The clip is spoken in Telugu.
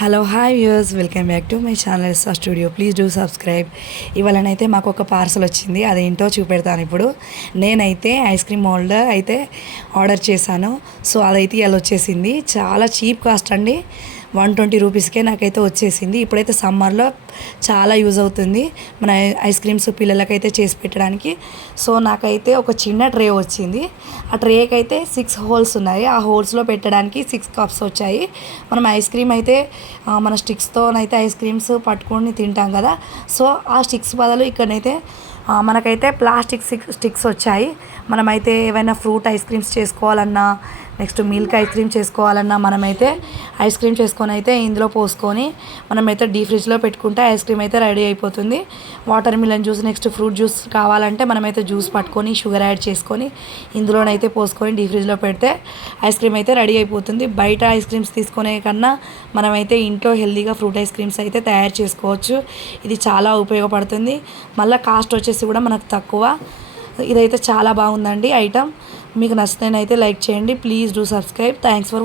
Hello hi viewers, welcome back to my channel ఎస్ఆ స్టూడియో. Please do subscribe. ఇవాళనైతే మాకు ఒక పార్సల్ వచ్చింది, అదేంటో చూపెడతాను ఇప్పుడు. నేనైతే ఐస్ క్రీమ్ మోల్డర్ అయితే ఆర్డర్ చేశాను. సో అదైతే ఇలా వచ్చేసింది. చాలా చీప్ కాస్ట్ అండి, 120 రూపీస్కే నాకైతే వచ్చేసింది. ఇప్పుడైతే సమ్మర్లో చాలా యూజ్ అవుతుంది మన ఐస్ క్రీమ్స్ పిల్లలకైతే చేసి పెట్టడానికి. సో నాకైతే ఒక చిన్న ట్రే వచ్చింది. ఆ ట్రేకి అయితే 6 హోల్స్ ఉన్నాయి. ఆ హోల్స్లో పెట్టడానికి 6 కప్స్ వచ్చాయి. మనం ఐస్ క్రీమ్ అయితే మన స్టిక్స్తోనైతే ఐస్ క్రీమ్స్ పట్టుకొని తింటాం కదా. సో ఆ స్టిక్స్ బదులు ఇక్కడనైతే మనకైతే ప్లాస్టిక్ స్టిక్స్ వచ్చాయి. మనమైతే ఏవైనా ఫ్రూట్ ఐస్ క్రీమ్స్ చేసుకోవాలన్నా, నెక్స్ట్ మిల్క్ ఐస్ క్రీమ్ చేసుకోవాలన్నా, మనమైతే ఐస్ క్రీమ్ చేసుకొని అయితే ఇందులో పోసుకొని మనమైతే డీ ఫ్రిడ్జ్లో పెట్టుకుంటే ఐస్ క్రీమ్ అయితే రెడీ అయిపోతుంది. Water melon juice, next fruit juice కావాలంటే మనమైతే జ్యూస్ పట్టుకొని షుగర్ యాడ్ చేసుకొని ఇందులోనైతే పోసుకొని డీ ఫ్రిడ్జ్లో పెడితే ఐస్ క్రీమ్ అయితే రెడీ అయిపోతుంది. బయట ఐస్ క్రీమ్స్ తీసుకునే కన్నా మనమైతే ఇంట్లో హెల్తీగా ఫ్రూట్ ఐస్ క్రీమ్స్ అయితే తయారు చేసుకోవచ్చు. ఇది చాలా ఉపయోగపడుతుంది. మళ్ళీ కాస్ట్ వచ్చేసి కూడా మనకు తక్కువ. ఇదైతే చాలా బాగుందండి ఐటమ్. మీకు నచ్చితేనైతే లైక్ చేయండి. Please do subscribe. Thanks for watching.